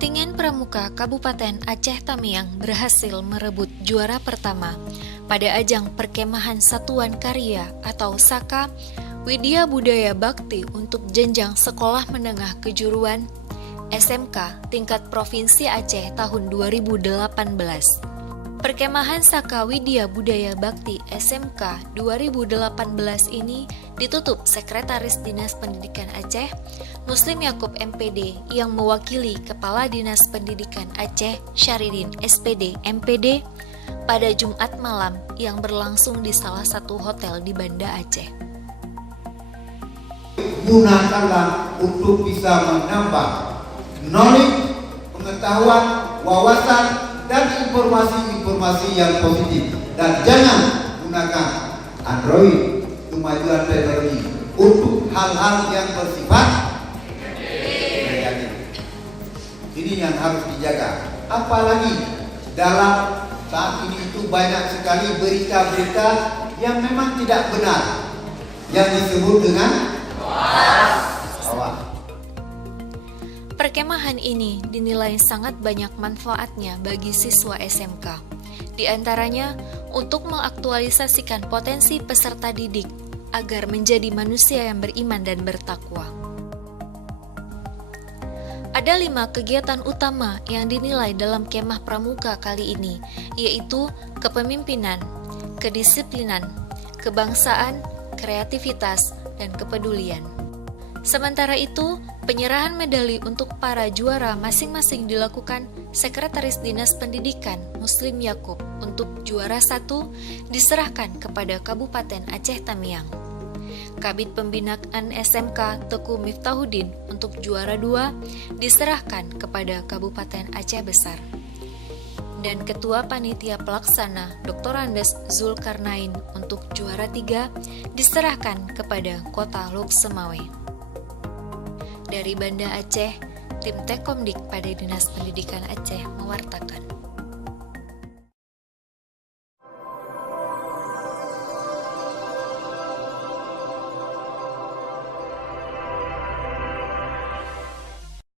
Kontingen Pramuka Kabupaten Aceh Tamiang berhasil merebut juara pertama pada ajang Perkemahan Satuan Karya atau SAKA Widya Budaya Bakti untuk jenjang sekolah menengah kejuruan SMK tingkat Provinsi Aceh tahun 2018. Perkemahan SAKA Widya Budaya Bakti SMK 2018 ini ditutup Sekretaris Dinas Pendidikan Aceh, Muslim Yakub MPD yang mewakili Kepala Dinas Pendidikan Aceh, Syaridin SPD MPD, pada Jumat malam yang berlangsung di salah satu hotel di Banda Aceh. Gunakanlah untuk bisa menambah knowledge, pengetahuan, wawasan, dan informasi-informasi yang positif, dan jangan gunakan Android, kemajuan teknologi untuk hal-hal yang bersifat negatif. Ini yang harus dijaga. Apalagi dalam saat ini itu banyak sekali berita-berita yang memang tidak benar, yang disebut dengan hoax. Perkemahan ini dinilai sangat banyak manfaatnya bagi siswa SMK. Di antaranya untuk mengaktualisasikan potensi peserta didik agar menjadi manusia yang beriman dan bertakwa. Ada 5 kegiatan utama yang dinilai dalam kemah pramuka kali ini, yaitu kepemimpinan, kedisiplinan, kebangsaan, kreativitas, dan kepedulian. Sementara itu, penyerahan medali untuk para juara masing-masing dilakukan Sekretaris Dinas Pendidikan Muslim Yakub. Untuk juara 1 diserahkan kepada Kabupaten Aceh Tamiang. Kabid Pembinaan SMK Teku Miftahudin untuk juara 2 diserahkan kepada Kabupaten Aceh Besar. Dan Ketua Panitia Pelaksana Dr. Andes Zulkarnain untuk juara 3 diserahkan kepada Kota Luk Semawe. Dari Banda Aceh, tim Tekomdik pada Dinas Pendidikan Aceh mewartakan.